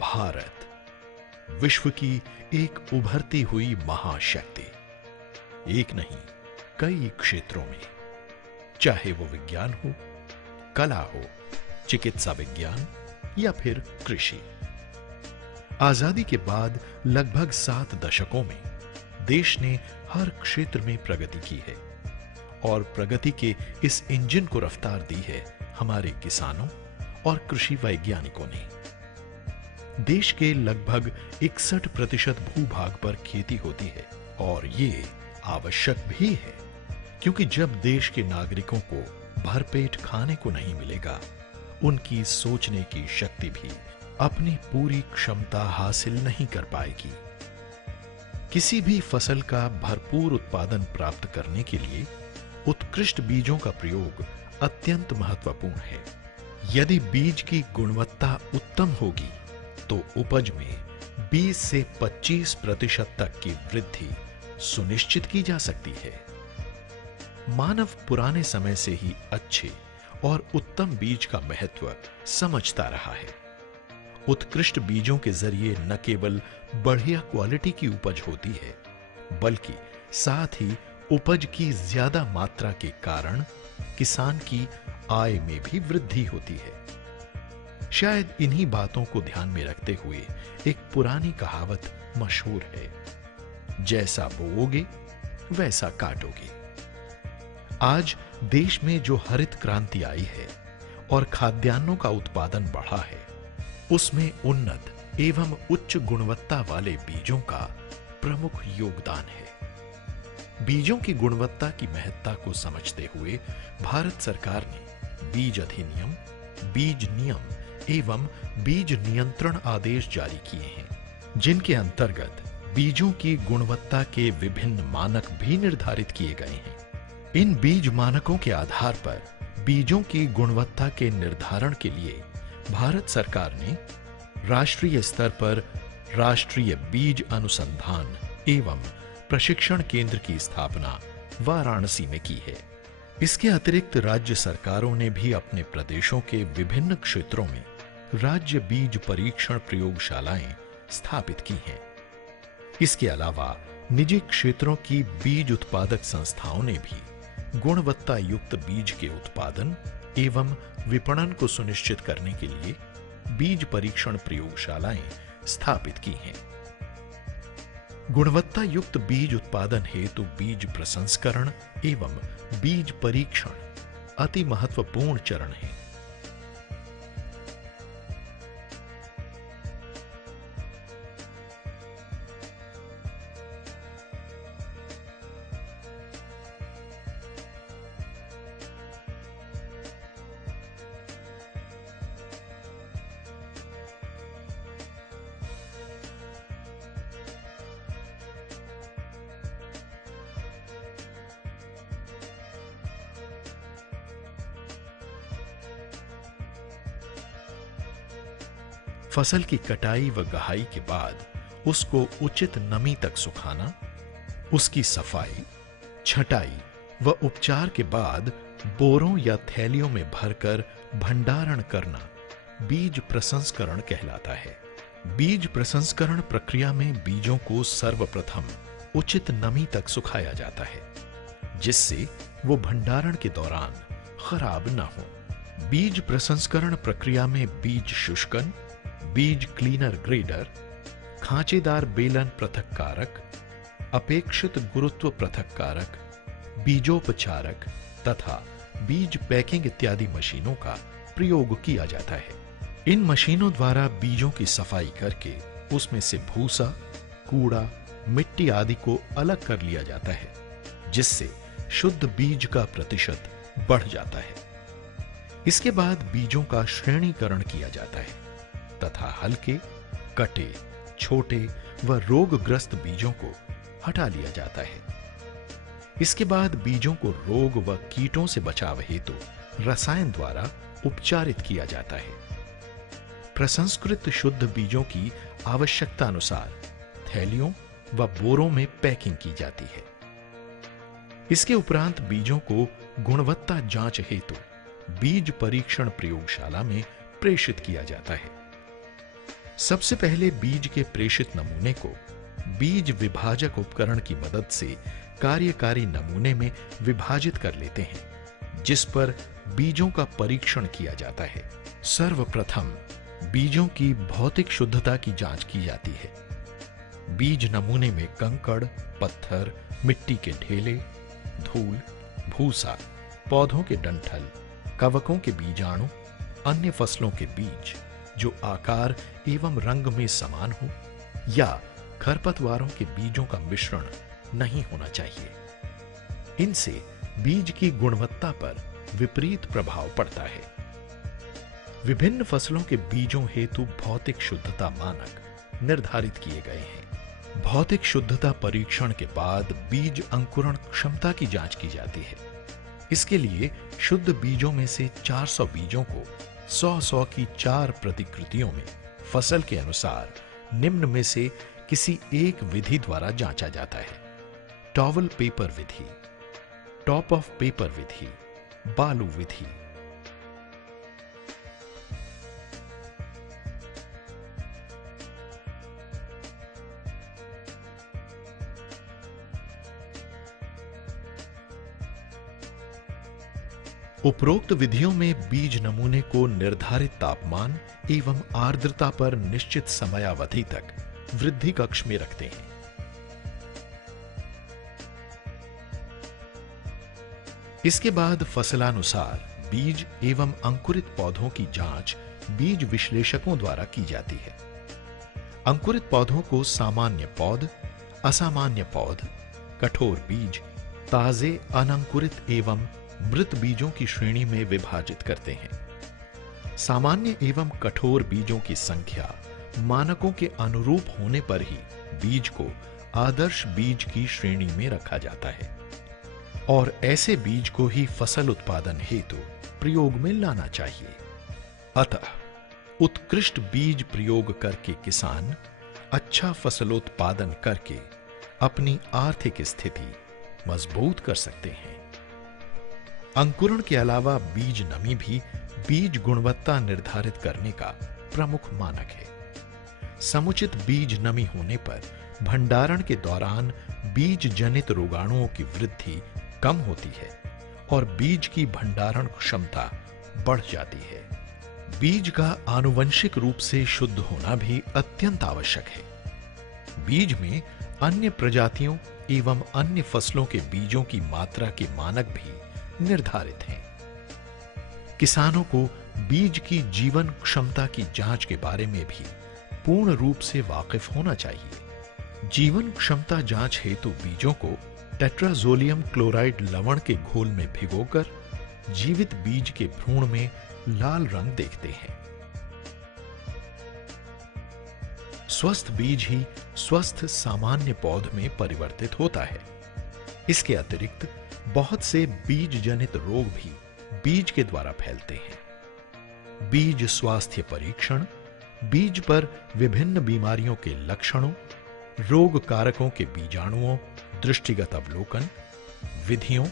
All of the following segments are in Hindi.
भारत विश्व की एक उभरती हुई महाशक्ति, एक नहीं कई क्षेत्रों में, चाहे वो विज्ञान हो, कला हो, चिकित्सा विज्ञान या फिर कृषि। आजादी के बाद लगभग 7 दशकों में देश ने हर क्षेत्र में प्रगति की है और प्रगति के इस इंजन को रफ्तार दी है हमारे किसानों और कृषि वैज्ञानिकों ने। देश के लगभग 61% भूभाग पर खेती होती है और ये आवश्यक भी है, क्योंकि जब देश के नागरिकों को भरपेट खाने को नहीं मिलेगा, उनकी सोचने की शक्ति भी अपनी पूरी क्षमता हासिल नहीं कर पाएगी। किसी भी फसल का भरपूर उत्पादन प्राप्त करने के लिए उत्कृष्ट बीजों का प्रयोग अत्यंत महत्वपूर्ण है। यदि बीज की गुणवत्ता उत्तम होगी तो उपज में 20 से 25% तक की वृद्धि सुनिश्चित की जा सकती है। मानव पुराने समय से ही अच्छे और उत्तम बीज का महत्व समझता रहा है। उत्कृष्ट बीजों के जरिए न केवल बढ़िया क्वालिटी की उपज होती है, बल्कि साथ ही उपज की ज्यादा मात्रा के कारण किसान की आय में भी वृद्धि होती है। शायद इन्हीं बातों को ध्यान में रखते हुए एक पुरानी कहावत मशहूर है, जैसा बोओगे वैसा काटोगे। आज देश में जो हरित क्रांति आई है और खाद्यान्नों का उत्पादन बढ़ा है, उसमें उन्नत एवं उच्च गुणवत्ता वाले बीजों का प्रमुख योगदान है। बीजों की गुणवत्ता की महत्ता को समझते हुए भारत सरकार ने बीज अधिनियम, बीज नियम एवं बीज नियंत्रण आदेश जारी किए हैं, जिनके अंतर्गत बीजों की गुणवत्ता के विभिन्न मानक भी निर्धारित किए गए हैं। इन बीज मानकों के आधार पर बीजों की गुणवत्ता के निर्धारण के लिए भारत सरकार ने राष्ट्रीय स्तर पर राष्ट्रीय बीज अनुसंधान एवं प्रशिक्षण केंद्र की स्थापना वाराणसी में की है। इसके अतिरिक्त राज्य सरकारों ने भी अपने प्रदेशों के विभिन्न क्षेत्रों में राज्य बीज परीक्षण प्रयोगशालाएं स्थापित की हैं। इसके अलावा निजी क्षेत्रों की बीज उत्पादक संस्थाओं ने भी गुणवत्ता युक्त बीज के उत्पादन एवं विपणन को सुनिश्चित करने के लिए बीज परीक्षण प्रयोगशालाएं स्थापित की हैं। गुणवत्ता युक्त बीज उत्पादन हेतु बीज प्रसंस्करण एवं बीज परीक्षण अति महत्वपूर्ण चरण है। फसल की कटाई व गहाई के बाद उसको उचित नमी तक सुखाना, उसकी सफाई, छटाई व उपचार के बाद बोरों या थैलियों में भरकर भंडारण करना बीज प्रसंस्करण कहलाता है। बीज प्रसंस्करण प्रक्रिया में बीजों को सर्वप्रथम उचित नमी तक सुखाया जाता है, जिससे वो भंडारण के दौरान खराब न हो। बीज प्रसंस्करण प्रक्रिया में बीज शुष्कन, बीज क्लीनर ग्रेडर, खांचेदार बेलन पृथक्कारक, अपेक्षित गुरुत्व पृथक्कारक, बीजोपचारक तथा बीज पैकिंग इत्यादि मशीनों का प्रयोग किया जाता है। इन मशीनों द्वारा बीजों की सफाई करके उसमें से भूसा, कूड़ा, मिट्टी आदि को अलग कर लिया जाता है, जिससे शुद्ध बीज का प्रतिशत बढ़ जाता है। इसके बाद बीजों का श्रेणीकरण किया जाता है तथा हल्के, कटे, छोटे व रोगग्रस्त बीजों को हटा लिया जाता है। इसके बाद बीजों को रोग व कीटों से बचाव हेतु रसायन द्वारा उपचारित किया जाता है। प्रसंस्कृत शुद्ध बीजों की आवश्यकता अनुसार थैलियों व बोरों में पैकिंग की जाती है। इसके उपरांत बीजों को गुणवत्ता जांच हेतु बीज परीक्षण प्रयोगशाला में प्रेषित किया जाता है। सबसे पहले बीज के प्रेषित नमूने को बीज विभाजक उपकरण की मदद से कार्यकारी नमूने में विभाजित कर लेते हैं, जिस पर बीजों का परीक्षण किया जाता है। सर्वप्रथम बीजों की भौतिक शुद्धता की जांच की जाती है। बीज नमूने में कंकड़, पत्थर, मिट्टी के ढेले, धूल, भूसा, पौधों के डंठल, कवकों के बीजाणु, अन्य फसलों के बीज जो आकार एवं रंग में समान हो, या खरपतवारों के बीजों का मिश्रण नहीं होना चाहिए। इनसे बीज की गुणवत्ता पर विपरीत प्रभाव पड़ता है। विभिन्न फसलों के बीजों हेतु भौतिक शुद्धता मानक निर्धारित किए गए हैं। भौतिक शुद्धता परीक्षण के बाद बीज अंकुरण क्षमता की जांच की जाती है। इसके लिए शुद्ध बीजों में से 400 बीजों को 100-100 की 4 प्रतिकृतियों में फसल के अनुसार निम्न में से किसी एक विधि द्वारा जांचा जाता है। टॉवल पेपर विधि, टॉप ऑफ पेपर विधि, बालू विधि। उपरोक्त विधियों में बीज नमूने को निर्धारित तापमान एवं आर्द्रता पर निश्चित समयावधि तक वृद्धि कक्ष में रखते हैं। इसके बाद फसलानुसार बीज एवं अंकुरित पौधों की जांच बीज विश्लेषकों द्वारा की जाती है। अंकुरित पौधों को सामान्य पौध, असामान्य पौध, कठोर बीज, ताजे अनंकुरित एवं मृत बीजों की श्रेणी में विभाजित करते हैं। सामान्य एवं कठोर बीजों की संख्या मानकों के अनुरूप होने पर ही बीज को आदर्श बीज की श्रेणी में रखा जाता है और ऐसे बीज को ही फसल उत्पादन हेतु प्रयोग में लाना चाहिए। अतः उत्कृष्ट बीज प्रयोग करके किसान अच्छा फसलोत्पादन करके अपनी आर्थिक स्थिति मजबूत कर सकते हैं। अंकुरण के अलावा बीज नमी भी बीज गुणवत्ता निर्धारित करने का प्रमुख मानक है। समुचित बीज नमी होने पर भंडारण के दौरान बीज जनित रोगाणुओं की वृद्धि कम होती है और बीज की भंडारण क्षमता बढ़ जाती है। बीज का आनुवंशिक रूप से शुद्ध होना भी अत्यंत आवश्यक है। बीज में अन्य प्रजातियों एवं अन्य फसलों के बीजों की मात्रा के मानक भी निर्धारित हैं। किसानों को बीज की जीवन क्षमता की जांच के बारे में भी पूर्ण रूप से वाकिफ होना चाहिए। जीवन क्षमता जांच हेतु बीजों को टेट्राजोलियम क्लोराइड लवण के घोल में भिगोकर जीवित बीज के भ्रूण में लाल रंग देखते हैं। स्वस्थ बीज ही स्वस्थ सामान्य पौध में परिवर्तित होता है। इसके अतिरिक्त बहुत से बीज जनित रोग भी बीज के द्वारा फैलते हैं। बीज स्वास्थ्य परीक्षण, बीज पर विभिन्न बीमारियों के लक्षणों, रोग कारकों के बीजाणुओं, दृष्टिगत अवलोकन विधियों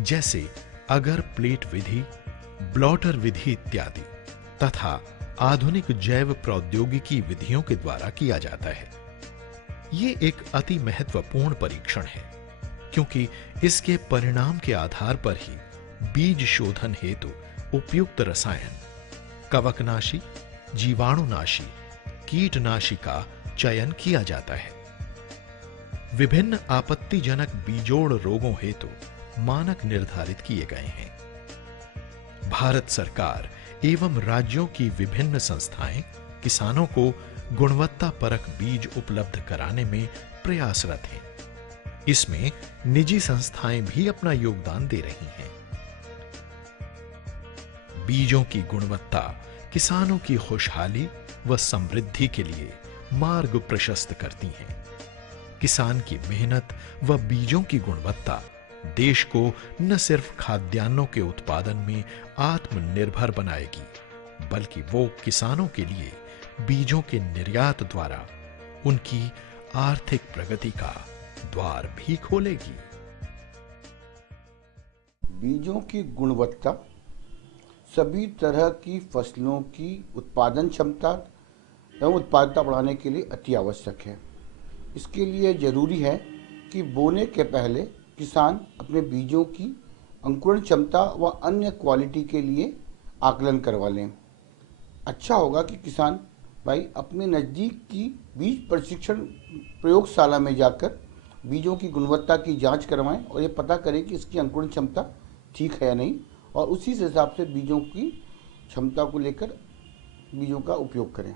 जैसे अगर प्लेट विधि, ब्लॉटर विधि इत्यादि तथा आधुनिक जैव प्रौद्योगिकी विधियों के द्वारा किया जाता है। ये एक अति महत्वपूर्ण परीक्षण है, क्योंकि इसके परिणाम के आधार पर ही बीज शोधन हेतु उपयुक्त रसायन, कवकनाशी, जीवाणुनाशी, कीटनाशी का चयन किया जाता है। विभिन्न आपत्तिजनक बीजोड़ रोगों हेतु मानक निर्धारित किए गए हैं। भारत सरकार एवं राज्यों की विभिन्न संस्थाएं किसानों को गुणवत्ता परक बीज उपलब्ध कराने में प्रयासरत हैं। इसमें निजी संस्थाएं भी अपना योगदान दे रही हैं। बीजों की गुणवत्ता किसानों की खुशहाली व समृद्धि के लिए मार्ग प्रशस्त करती हैं। किसान की मेहनत व बीजों की गुणवत्ता देश को न सिर्फ खाद्यान्नों के उत्पादन में आत्मनिर्भर बनाएगी, बल्कि वो किसानों के लिए बीजों के निर्यात द्वारा उनकी आर्थिक प्रगति का द्वार भी खोलेगी। बीजों की गुणवत्ता सभी तरह की फसलों की उत्पादन क्षमता एवं उत्पादकता बढ़ाने के लिए अति आवश्यक है। इसके लिए जरूरी है कि बोने के पहले किसान अपने बीजों की अंकुरण क्षमता व अन्य क्वालिटी के लिए आकलन करवा लें। अच्छा होगा कि किसान भाई अपने नज़दीक की बीज प्रशिक्षण प्रयोगशाला में जाकर बीजों की गुणवत्ता की जांच करवाएं और ये पता करें कि इसकी अंकुरण क्षमता ठीक है या नहीं, और उसी हिसाब से बीजों की क्षमता को लेकर बीजों का उपयोग करें।